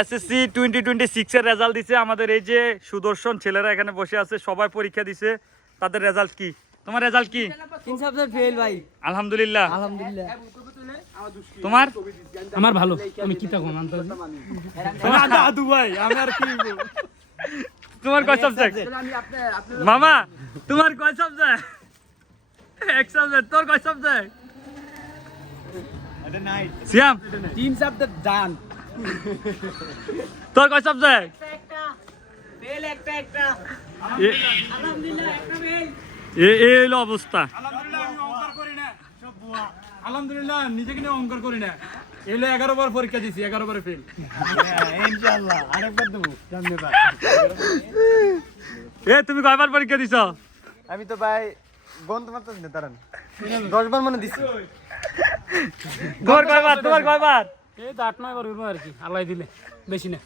SSC 2026 এর result দিছে আমাদের এই যে সুদর্শন ছেলেরা এখানে বসে আছে সবাই পরীক্ষা দিছে তাদের রেজাল্ট কি তোমার রেজাল্ট কি 3 সাবজেক্ট ফেল ভাই আলহামদুলিল্লাহ আলহামদুলিল্লাহ তোমার আমার ভালো আমি কি থাকবো আন্তাজি দাদু ভাই আমি আর কি তোমার কয় সাবজেক্ট মামা তোমার কয় সাবজেক্ট এক সাবজেক্ট তোর কয় সাবজেক্ট সিয়াম 3 সাবজেক্ট ডান তোর কয় সাবজেক্ট একটা ফেল একটা আলহামদুলিল্লাহ একটা ফেল এই হলো অবস্থা আলহামদুলিল্লাহ আমি অঙ্ক করি না সব বুয়া আলহামদুলিল্লাহ নিজেকে নিয়ে অঙ্ক করি না এলে 11 বার পরীক্ষা দিছি 11 বারে ফেল ইনশাআল্লাহ আরেকবার দেব ধন্যবাদ তুমি কয়বার পরীক্ষা দিছো আমি তো ভাই গন্ত মাত্র দিন দাঁড়ান 10 বার মনে দিছি তোমার কয়বার এই তো 8-9 বার উঠবো আর কি আল্লাহ দিলে বেশি না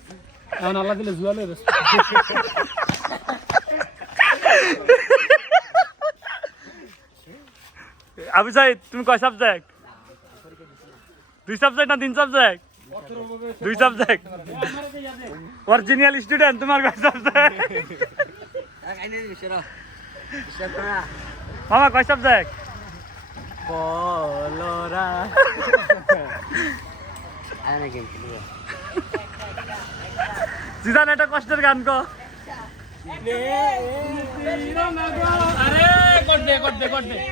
এখন আল্লাহ দিলে জুয়ালে বেশ আবু সাইদ তুমি কয় সাবজেক্ট 2 সাবজেক্ট না 3 সাবজেক্ট 2 সাবজেক্ট অরিজিনাল স্টুডেন্ট তোমার কয় সাবজেক্ট মামা কয় সাবজেক্ট বলরা আরে গেম সিজন এটা কষ্টের গান কো আরে কর দে